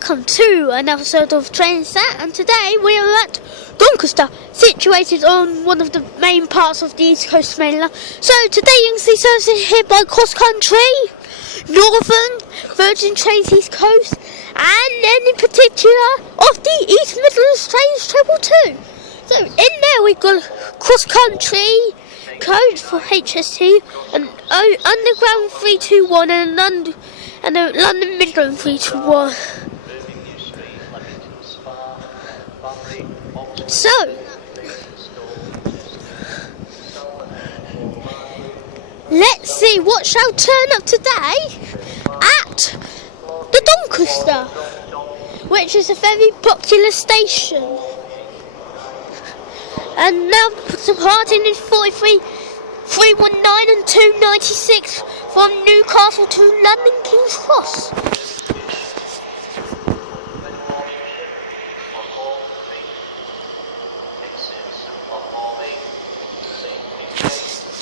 welcome to an episode of Train Set, and today we are at Doncaster, situated on one of the main parts of the East Coast mainland. So today you can see services here by Cross Country, Northern, Virgin Trains East Coast, and then in particular of the East Midlands Trains 222. So in there we've got Cross Country code for HST, an Underground 321 and a London Midland 321. So, let's see what shall turn up today at the Doncaster, which is a very popular station. And now departing is 43, 319 and 296 from Newcastle to London King's Cross.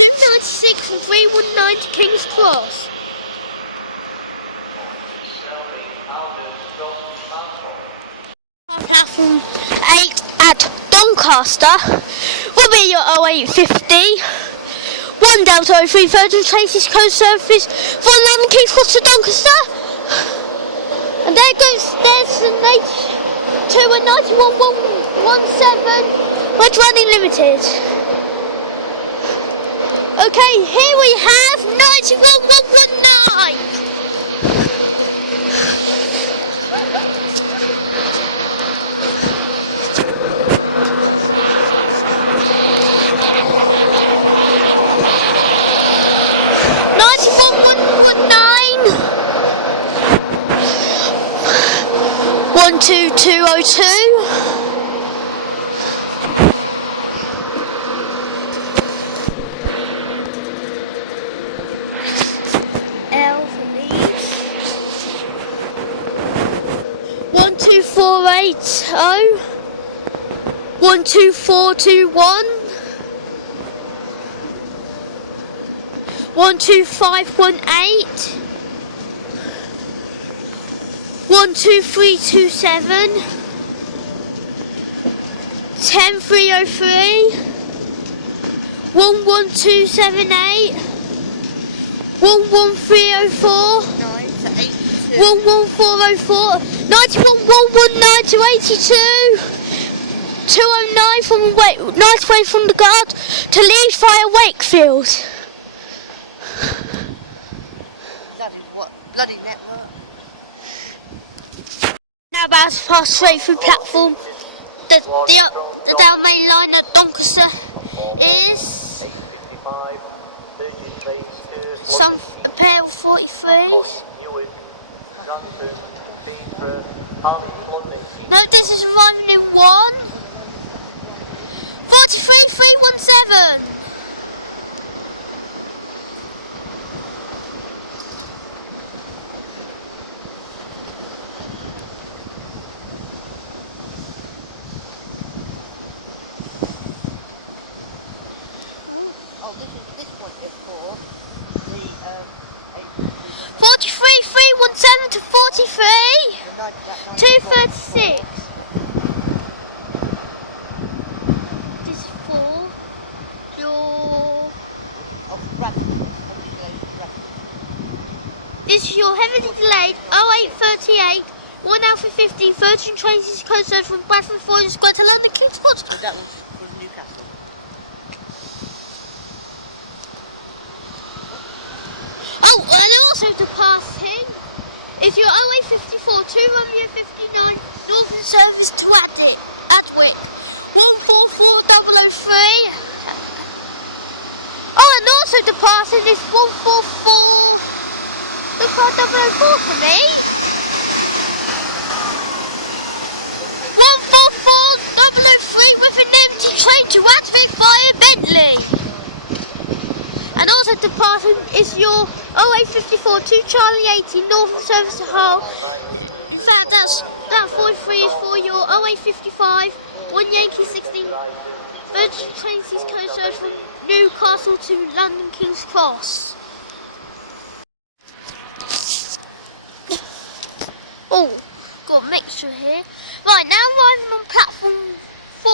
296 from 319 to King's Cross. Platform 8 at Doncaster will be your 0850. 1 Delta 03 Virgin Trains East Coast service from London King's Cross to Doncaster. And there's the 2 and 9117, but running limited. Okay, here we have 91119. One two two oh two. L for Leeds. 12480. 12421. 12518. 12327. 10303. 11278. 11304. 11404. 91119 to 82. 209 from nice way from the guard to Leeds via Wakefield. What bloody network? Now about to pass straight through platform. The down main line at Doncaster is a pair of 43s. No, this is running in 1. 43317. Oh, this one is for the 43317 to 43. 236. This is for your. This is your heavily delayed 0838 1 Alpha 50 Virgin Trains East Coast Road from Bradford Foyne Square to London King's Cross. So that one's from Newcastle. Oh, and also departing is your 0854 2 Romeo 59 Northern Service to Adwick 144003. Oh, and also departing is 144. Look for 004 for me. 144 003 with an empty train to Adwick via Bentley. And also departing is your 0854 2 Charlie 80 Northern Service to Hull. In fact, that 43 is for your 0855 1 Yankee 16 Virgin Trains East Coast Road from Newcastle to London King's Cross. Oh, got Marshall here. Right, now arriving on platform 4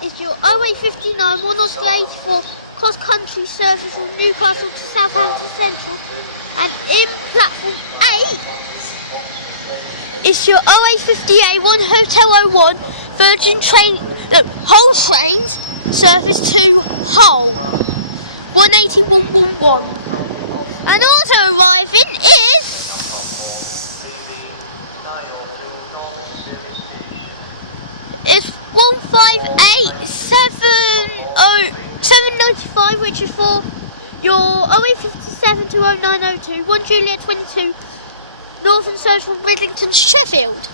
is your 0859 184 cross-country service from Newcastle to Southampton Central, and in platform 8 is your 0858 1 Hotel 01 Virgin train, Hull trains service to Hull 18111. And also arriving is it's 158795, which is for your 0857 to 0902 1 Juliet 22 Northern Central Bridlington Sheffield.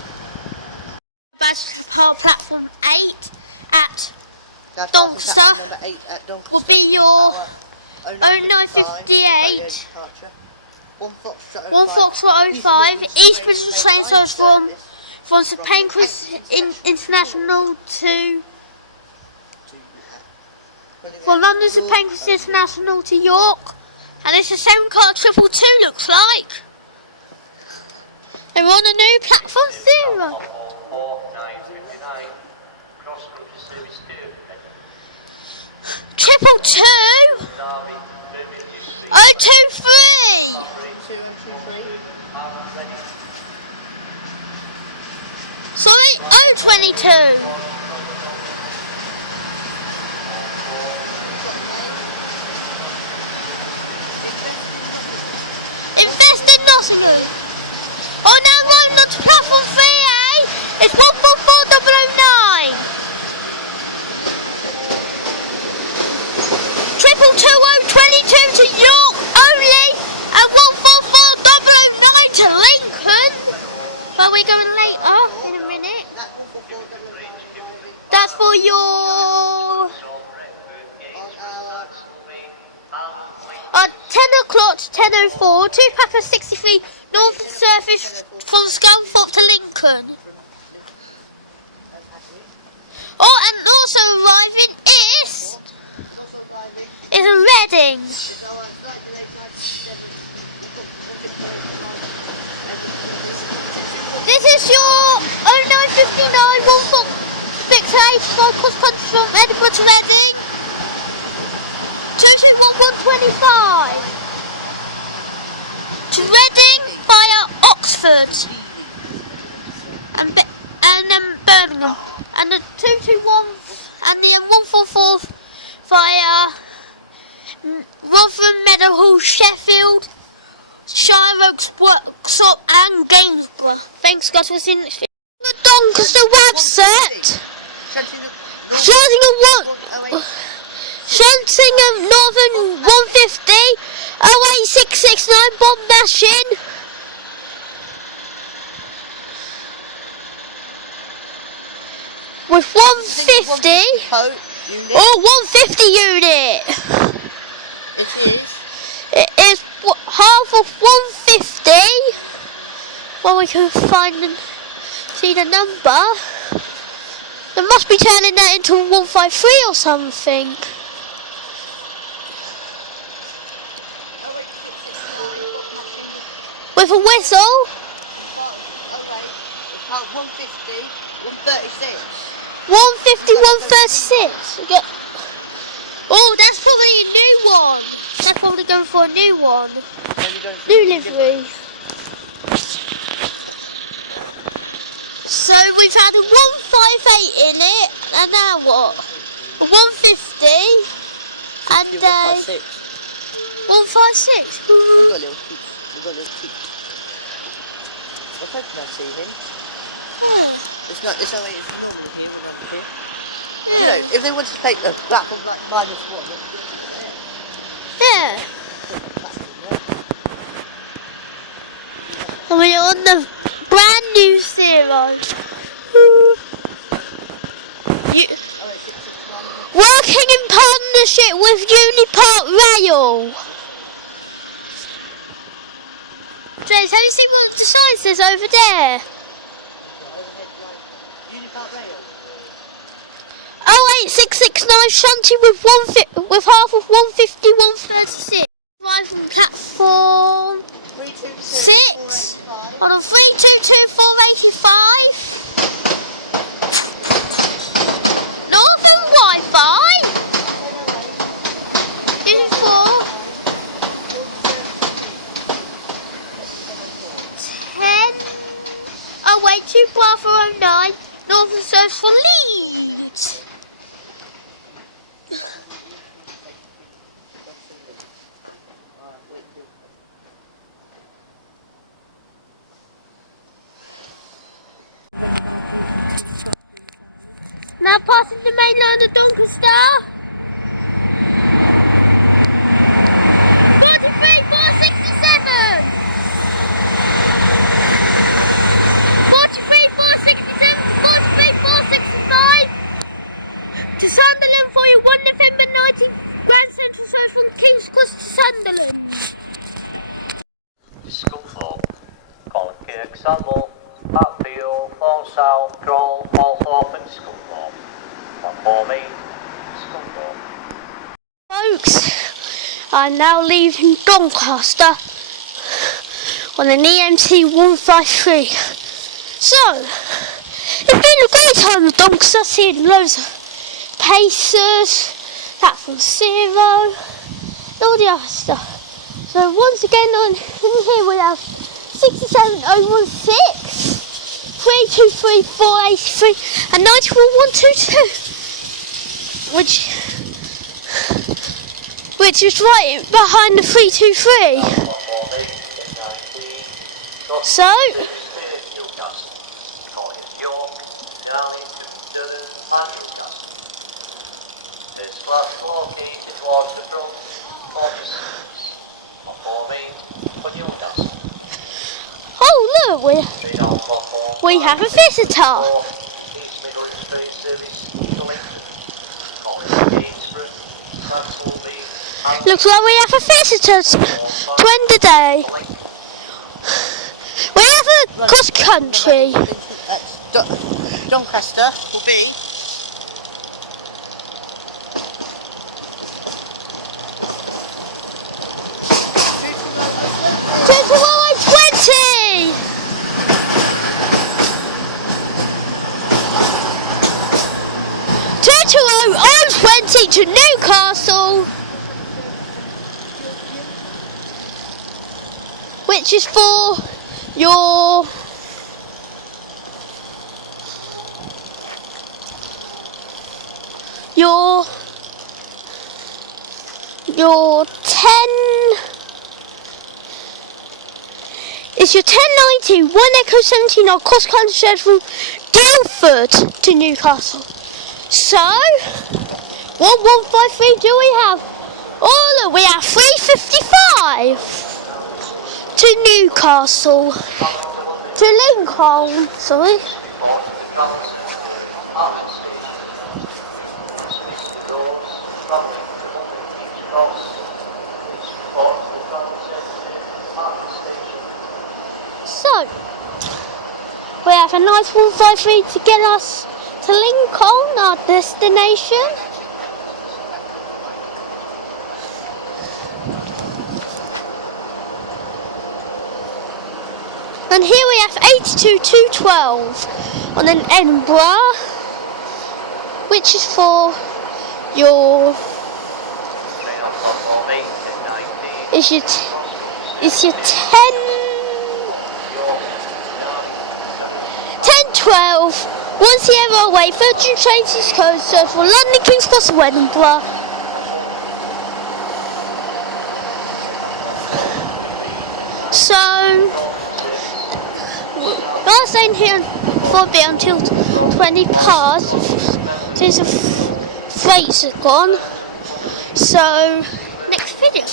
Bus platform 8 at Doncaster Number 8 at Doncaster will be your 0958 1 Foxtrot 05 East Bristol train service from St Pancras International to from London St Pancras International to York, and it's a 7-car 222 looks like. And we're on a new platform 0. Triple 2 023. Sorry, 022. Invest in Nottingham. Oh, now rolling on to platform 3A. It's 144009. 22022 to York only, and 144009 to Lincoln. But we're going later in a minute. That's for your 10 o'clock to 10:04. 2 Papa 63 Northern Surface from Scunthorpe to Lincoln. Oh, and also arriving is a Reading. This is your 0959 148 by cross country from Edinburgh to Reading. 221125 to Reading via Oxford and Birmingham, and the 221 and the 144 via Rotherham, Meadowhall, Sheffield, Shire Oaks, Worksop and Gainsborough. Thanks guys for seeing this video. The Doncaster website. Shantingham Northern 150 08669 bomb mashing. With 150 or 150 unit. It is half of 150. Well, we can find and see the number. They must be turning that into 153 or something. With a whistle. 150, 136. 150, 136. Oh, that's probably a new one. They're probably going for a new one. New livery. So we've had a 158 in it, and now what? A 150 and 156. 156. We've got a little peak. What's that receiving? It's not here. You know, if they want to take the platform like -1, Yeah. And we're on the brand new Zero. Working in partnership with Unipark Rail. James, have you seen what the sign says over there? Unipark Rail. 08669 Shanty with half of 150, 136. Right from platform 32. 6 on a 322485. Northern Wi-Fi. This is for 10 082 Bravo 09. Northern Service for Leeds. Now passing the main line of Doncaster. 43467. 43465. To Sunderland for your 1 November 19 Grand Central Service from King's Cross to Sunderland. Scunthorpe, Colkirk, Sandal, Hatfield, Thornsouth, Droll, Hallthorpe and Scunthorpe. For me, Scunthorpe. Folks, I'm now leaving Doncaster on an EMT 153. So, it's been a great time at Doncaster, seeing loads of Pacers, that from Zero, and all the other stuff. So once again in here we have 67016, 323483 and 94122, which is right behind the 323. So oh look, we have a visitor. Looks like we have a visitor to end the day. We have a cross country. Doncaster will be to Newcastle, which is for your your 10. It's your 1090 1 Echo 17 on cross country shared from Guildford to Newcastle. So 1153 do we have? Oh look, we have 355 to Newcastle, to Lincoln, sorry. So, we have a nice 153 to get us to Lincoln, our destination. And here we have 82212 on an Edinburgh, which is for your it's your 1012 1 Sierra away, Virgin Trains East Coast, so for London, King's Cross or Edinburgh. So last staying here for a bit until 20 past since the freights are gone. So next video.